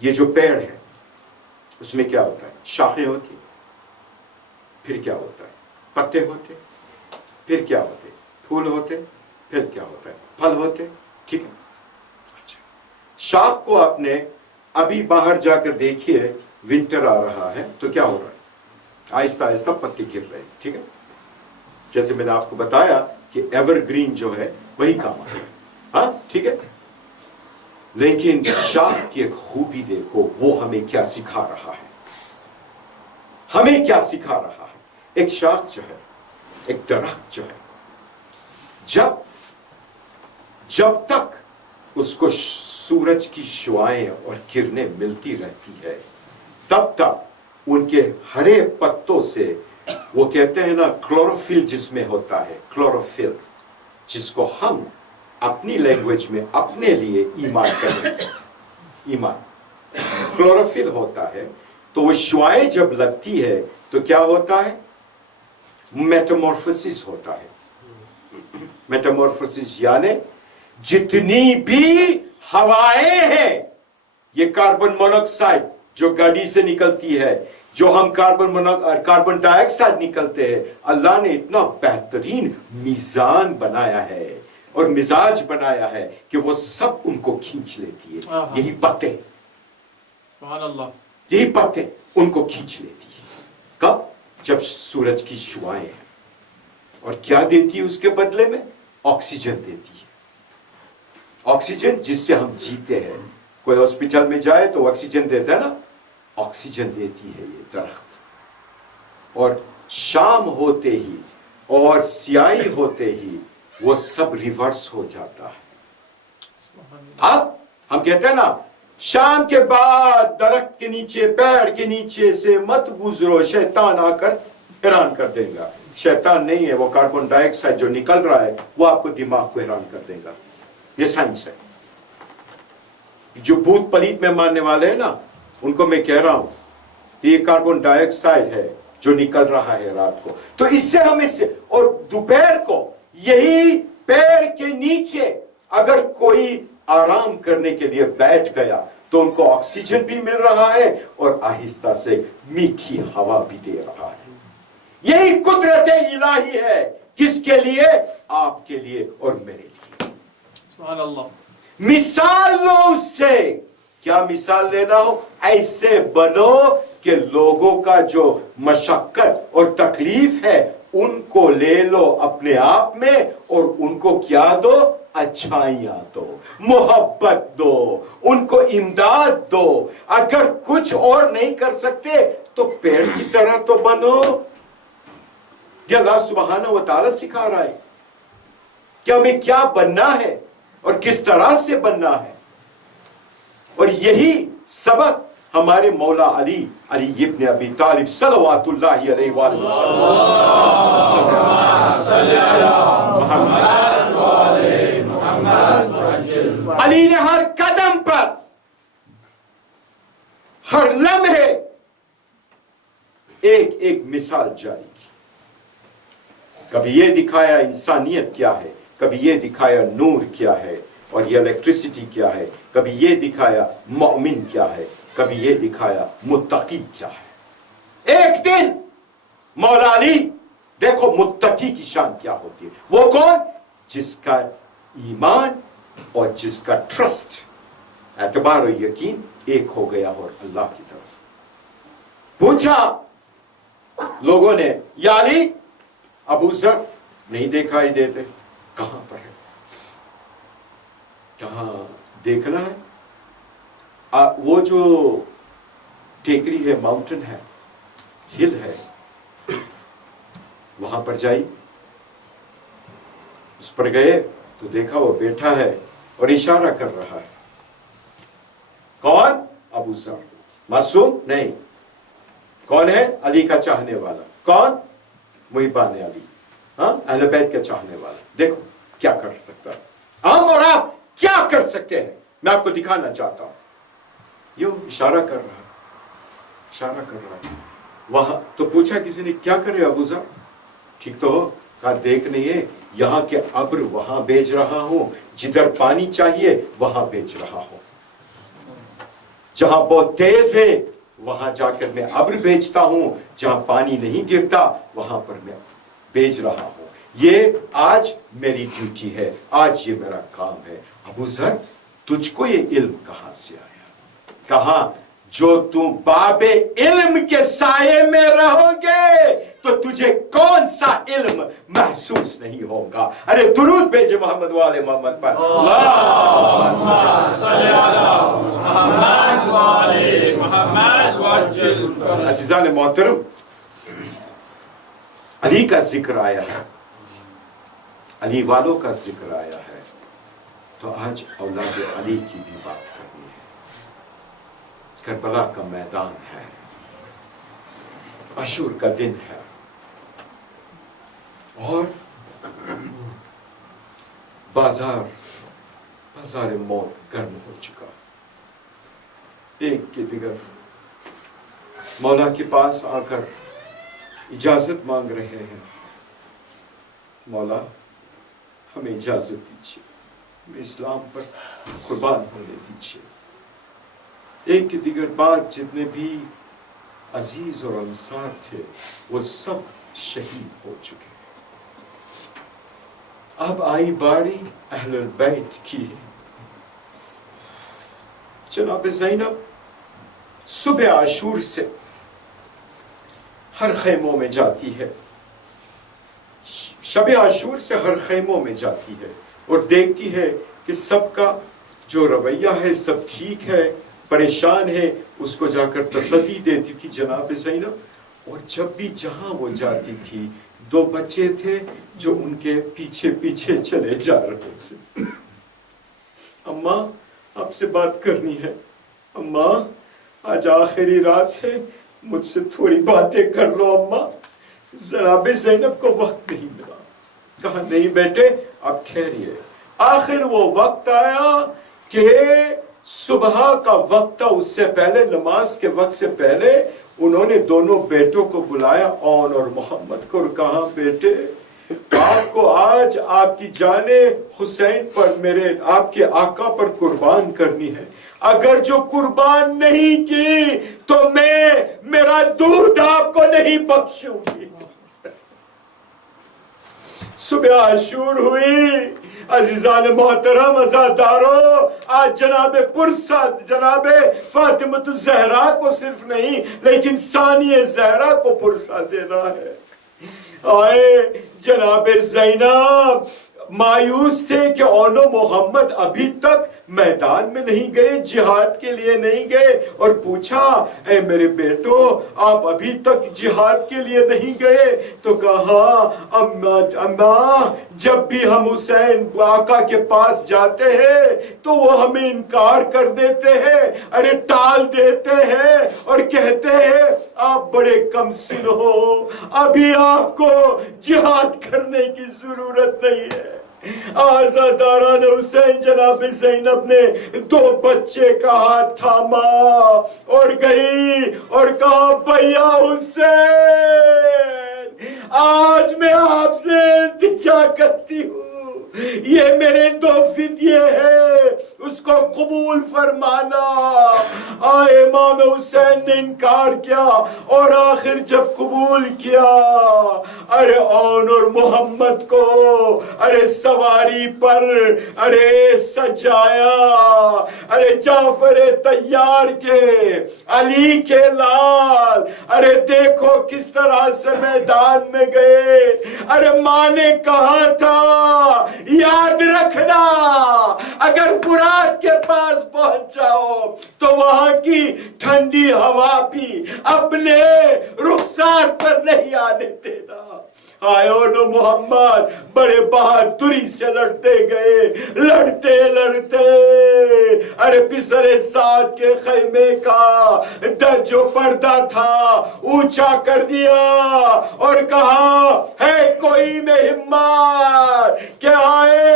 یہ جو پیڑ ہے اس میں کیا ہوتا ہے؟ شاخیں ہوتی، پھر کیا ہوتا ہے؟ پتے ہوتے، پھر کیا ہوتے؟ پھول ہوتے، پھر کیا ہوتا ہے؟ پھل ہوتے، ٹھیک ہے؟ اچھا، شاخ کو آپ نے ابھی باہر جا کر دیکھیے، ونٹر آ رہا ہے تو کیا ہو رہا ہے؟ آہستہ آہستہ پتے گر رہے ہیں، ٹھیک ہے؟ جیسے میں نے آپ کو بتایا کہ ایور گرین جو ہے وہی کام ہے، ہاں ٹھیک ہے؟ لیکن شاخ کی ایک خوبی دیکھو، وہ ہمیں کیا سکھا رہا ہے؟ ہمیں کیا سکھا رہا ہے؟ ایک شاخ جو ہے، ایک درخت جو ہے، جب تک اس کو سورج کی شعائیں اور کرنیں ملتی رہتی ہے، تب تک ان کے ہرے پتوں سے وہ کہتے ہیں نا کلوروفل جس میں ہوتا ہے، کلوروفل جس کو ہم اپنی لینگویج میں اپنے لیے ایمان کرتے ہیں، ایمان کلوروفل ہوتا ہے، تو وہ شعائیں جب لگتی ہے تو کیا ہوتا ہے؟ میٹامورفوسس ہوتا ہے۔ میٹامورفوسس یعنی جتنی بھی ہوائیں ہیں، یہ کاربن مونوکسائڈ جو گاڑی سے نکلتی ہے، جو ہم کاربن ڈائی آکسائڈ نکلتے ہیں، اللہ نے اتنا بہترین میزان بنایا ہے اور مزاج بنایا ہے کہ وہ سب ان کو کھینچ لیتی ہے۔ یہی پتے، سبحان اللہ، یہی پتے ان کو کھینچ لیتی ہے۔ کب؟ جب سورج کی شعائیں ہیں۔ اور کیا دیتی ہے اس کے بدلے میں؟ آکسیجن دیتی ہے، آکسیجن جس سے ہم جیتے ہیں۔ کوئی ہاسپٹل میں جائے تو آکسیجن دیتا ہے نا، آکسیجن دیتی ہے یہ درخت۔ اور شام ہوتے ہی اور سیاہی ہوتے ہی وہ سب ریورس ہو جاتا ہے۔ اب ہم کہتے ہیں نا شام کے بعد درخت کے نیچے، پیڑ کے نیچے سے مت گزرو، شیطان آ کر حیران کر دے گا۔ شیطان نہیں ہے، وہ کاربن ڈائی آکسائڈ جو نکل رہا ہے وہ آپ کو دماغ کو حیران کر دے گا۔ یہ سائنس ہے۔ جو بھوت پلیت میں ماننے والے ہیں نا، ان کو میں کہہ رہا ہوں کہ یہ کاربن ڈائی آکسائڈ ہے جو نکل رہا ہے رات کو، تو اس سے ہم اور دوپہر کو یہی پیڑ کے نیچے اگر کوئی آرام کرنے کے لیے بیٹھ گیا تو ان کو آکسیجن بھی مل رہا ہے اور آہستہ سے میٹھی ہوا بھی دے رہا ہے۔ یہی قدرت الہی ہے، کس کے لیے؟ آپ کے لیے اور میرے لیے۔ سبحان اللہ۔ مثال لو اس سے، کیا مثال لینا ہو؟ ایسے بنو کہ لوگوں کا جو مشقت اور تکلیف ہے ان کو لے لو اپنے آپ میں اور ان کو کیا دو؟ اچھائیاں دو، محبت دو، ان کو امداد دو۔ اگر کچھ اور نہیں کر سکتے تو پیڑ کی طرح تو بنو۔ یہ اللہ سبحانہ و تعالیٰ سکھا رہا ہے کہ ہمیں کیا بننا ہے اور کس طرح سے بننا ہے۔ اور یہی سبق ہمارے مولا علی ابن ابی طالب صلوات اللہ علیہ وآلہ وسلم، علی نے ہر قدم پر، ہر لمحے ایک ایک مثال جاری کی۔ کبھی یہ دکھایا انسانیت کیا ہے، کبھی یہ دکھایا نور کیا ہے اور یہ الیکٹریسٹی کیا ہے، کبھی یہ دکھایا مومن کیا ہے، کبھی یہ دکھایا متقی کیا ہے۔ ایک دن مولا علی، دیکھو متقی کی شان کیا ہوتی ہے، وہ کون؟ جس کا ایمان اور جس کا ٹرسٹ، اعتبار و یقین ایک ہو گیا اور اللہ کی طرف۔ پوچھا لوگوں نے، یا علی ابو ذر نہیں دکھائی دیتے، کہاں پر ہے؟ کہاں دیکھنا ہے؟ وہ جو ٹیکری ہے، ماؤنٹن ہے، ہل ہے، وہاں پر جائی۔ اس پر گئے تو دیکھا وہ بیٹھا ہے اور اشارہ کر رہا ہے۔ کون؟ ابو ذر۔ معصوم نہیں۔ کون ہے؟ علی کا چاہنے والا۔ کون؟ محبان علی، ہاں، اہل بیت کا چاہنے والا۔ دیکھو کیا کر سکتا ہے، ہم اور آپ کیا کر سکتے ہیں، میں آپ کو دکھانا چاہتا ہوں۔ یوں اشارہ کر رہا ہے، اشارہ کر رہا ہے وہاں۔ تو پوچھا کسی نے، کیا کرے ابو ذر، ٹھیک تو ہو؟ کہا دیکھ نہیں ہے، یہاں کے ابر وہاں بھیج رہا ہوں، جدھر پانی چاہیے وہاں بھیج رہا ہوں۔ جہاں بہت تیز ہے وہاں جا کر میں ابر بیچتا ہوں، جہاں پانی نہیں گرتا وہاں پر میں بیچ رہا ہوں. یہ آج میری ڈیوٹی ہے، آج یہ میرا کام ہے. ابو ذر تجھ کو یہ علم کہاں سے آیا؟ کہا جو تم باب علم کے سائے میں رہو گے تو تجھے کون سا علم محسوس نہیں ہوگا. ارے درود بھیجے محمد والے محمد پر. عزیزان محترم، علی کا ذکر آیا ہے، علی والوں کا ذکر آیا ہے، تو آج اولاد علی کی بھی بات کرنی ہے. کربلا کا میدان ہے، عاشور کا دن ہے، اور بازار موت گرم ہو چکا. ایک کے دیگر مولا کے پاس آ کر اجازت مانگ رہے ہیں. مولا ہمیں اجازت دیجیے، ہمیں اسلام پر قربان ہونے دیجیے. ایک کے دیگر بعد جتنے بھی عزیز اور انصار تھے وہ سب شہید ہو چکے. اب آئی باری اہل البیت کی. جناب زینب صبح عاشور سے ہر خیموں میں جاتی ہے، شب عاشور سے ہر خیموں میں جاتی ہے اور دیکھتی ہے کہ سب کا جو رویہ ہے سب ٹھیک ہے، پریشان ہے. اس کو جا کر تسلی دیتی تھی جناب زینب. اور جب بھی جہاں وہ جاتی تھی 2 بچے تھے جو ان کے پیچھے پیچھے چلے جا رہے تھے. اماں آپ سے بات کرنی ہے، اماں آج آخری رات ہے، مجھ سے تھوڑی باتیں کر لو اماں. جناب زینب کو وقت نہیں ملا. کہا نہیں بیٹے اب ٹھہریے. آخر وہ وقت آیا کہ صبح کا وقت تھا، اس سے پہلے نماز کے وقت سے پہلے انہوں نے دونوں بیٹوں کو بلایا، اون اور محمد کو، اور کہا بیٹے آپ کو آج آپ کی جان حسین پر، میرے آپ کے آقا پر قربان کرنی ہے. اگر جو قربان نہیں کی تو میں میرا دودھ آپ کو نہیں بخشوں گی. صبح عاشور ہوئی. عزیزان محترم عزادارو، آج جناب فاطمہ الزہرا کو صرف نہیں لیکن ثانی زہرا کو پرسہ دینا ہے. آئے جناب زینب مایوس تھے کہ اونو محمد ابھی تک میدان میں نہیں گئے، جہاد کے لیے نہیں گئے، اور پوچھا اے میرے بیٹو آپ ابھی تک جہاد کے لیے نہیں گئے؟ تو کہا اماں جب بھی ہم حسین آقا کے پاس جاتے ہیں تو وہ ہمیں انکار کر دیتے ہیں، ارے ٹال دیتے ہیں اور کہتے ہیں آپ بڑے کم سن ہو، ابھی آپ کو جہاد کرنے کی ضرورت نہیں ہے. آزاداران حسین جناب زینب نے 2 بچے کا ہاتھ تھاما اور گئی اور کہا بھیا حسین آج میں آپ سے التجا کرتی ہوں، یہ میرے 2 فدیے ہیں، اس کو قبول فرمانا. امام حسین نے انکار کیا اور آخر جب قبول کیا، ارے اون اور محمد کو ارے سواری پر ارے سجایا، ارے جعفر طیار کے، علی کے لال، ارے دیکھو کس طرح سے میدان میں گئے. ارے ماں نے کہا تھا یاد رکھنا اگر فرات کے پاس پہنچ جاؤ تو وہاں کی ٹھنڈی ہوا بھی اپنے رخسار پر نہیں آنے دینا. آئے اور محمد بڑے بہادری سے لڑتے گئے، لڑتے لڑتے ارے پسر سعد کے خیمے کا جو پردہ تھا اونچا کر دیا اور کہا ہے کوئی میں ہمت کہ آئے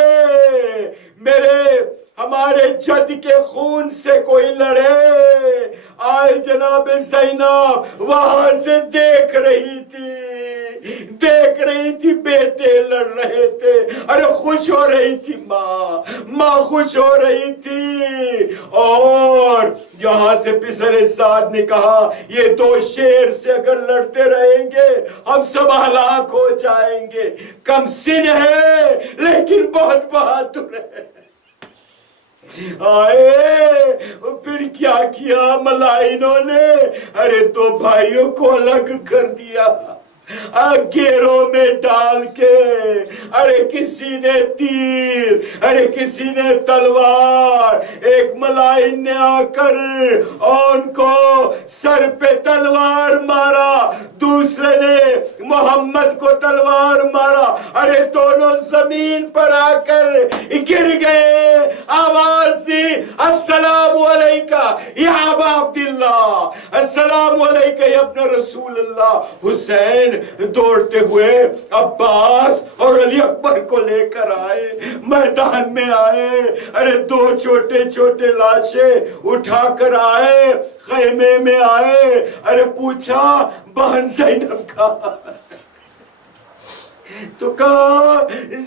ہمارے جد کے خون سے کوئی لڑے. آئے جناب زینب وہاں سے دیکھ رہی تھی بیٹے لڑ رہے تھے، ارے خوش ہو رہی تھی ماں خوش ہو رہی تھی. اور یہاں سے پسر سعد نے کہا یہ دو شیر سے اگر لڑتے رہیں گے ہم سب ہلاک ہو جائیں گے، کم سن ہے لیکن بہت بہادر ہے۔ آئے پھر کیا کیا ملائنوں نے، ارے دو بھائیوں کو الگ کر دیا، گھیروں میں ڈال کے، ارے کسی نے تیر، ارے کسی نے تلوار، ایک ملائن نے آ کر ان کو سر پہ تلوار مارا، دوسرے نے محمد کو تلوار مارا، ارے دونوں زمین پر آ کر گر گئے، آواز دی السلام علیکہ یا ابا عبداللہ، السلام علیکہ یا ابن رسول اللہ۔ حسین دوڑتے ہوئے عباس اور علی اکبر کو لے کر آئے، میدان میں آئے، ارے دو چھوٹے چھوٹے لاشیں اٹھا کر آئے، خیمے میں آئے، ارے پوچھا بہن زینب کہاں؟ تو کہا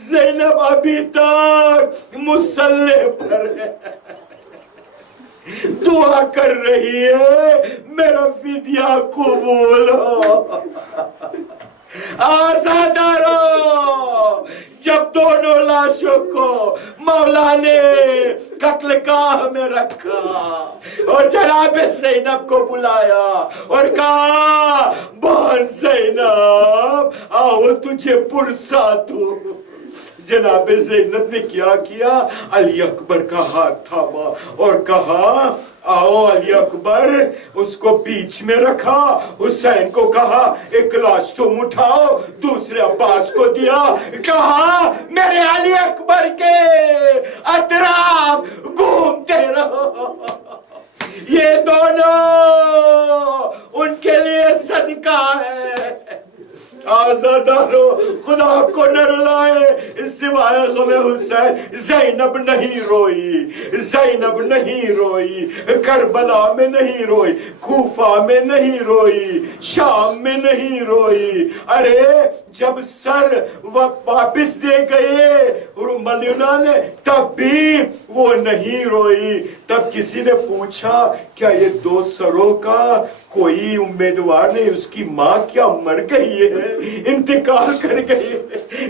زینب ابھی تک مصلی پر ہے، دعا کر رہی ہے میرا فدیہ قبول ہو۔ آزادارو، جب دونوں لاشوں کو مولا نے قتل گاہ میں رکھا اور جناب زینب کو بلایا اور کہا بہن زینب آؤ تجھے پرساد دوں، جناب زینب نے کیا کیا؟ علی اکبر کا ہاتھ تھاما اور کہا آؤ علی اکبر، اس کو بیچ میں رکھا، حسین کو کہا ایک لاش تم اٹھاؤ، دوسرے عباس کو دیا، کہا میرے علی اکبر کے اطراف گھومتے رہو، یہ دونوں ان کے لیے صدقہ ہے۔ آزادارو، خدا کو نہ رلائے سوائے غم حسین، زینب نہیں روئی، زینب نہیں روئی، کربلا میں نہیں روئی، کوفہ میں نہیں روئی، شام میں نہیں روئی، ارے جب سر واپس دے گئے ملینا نے تب بھی وہ نہیں روئی۔ تب کسی نے پوچھا کیا یہ دو سروں کا کوئی امیدوار نہیں، اس کی ماں کیا مر گئی ہے، انتقال کر گئی ہے؟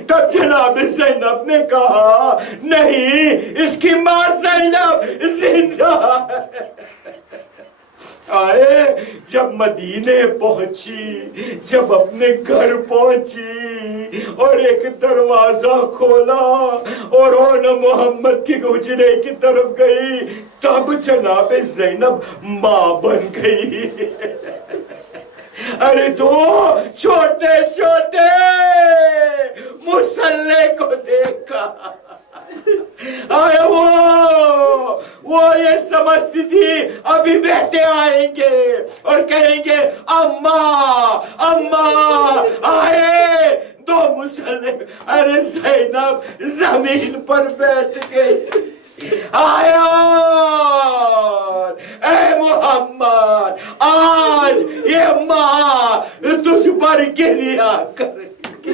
تب جناب زینب نے کہا نہیں، اس کی ماں زینب زندہ ہے۔ آئے جب مدینے پہنچی، جب اپنے گھر پہنچی اور ایک دروازہ کھولا اور محمد کی حجرے کی طرف گئی، تب جناب زینب ماں بن گئی۔ ارے دو چھوٹے چھوٹے مصلی کو دیکھا، آئے وہ یہ سمجھتی تھی ابھی بیٹے آئیں گے اور کہیں گے اماں اماں، آئے دو مصلی، ارے زینب زمین پر بیٹھ گئی، آیا اے محمد آج یہ ماں تجھ پر گریا کرے گی،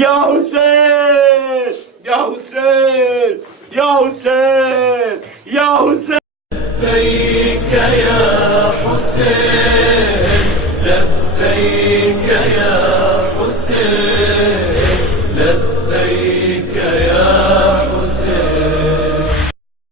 یا حسین یا حسین یا حسین یا حسین، لبیک یا حسین لبیک یا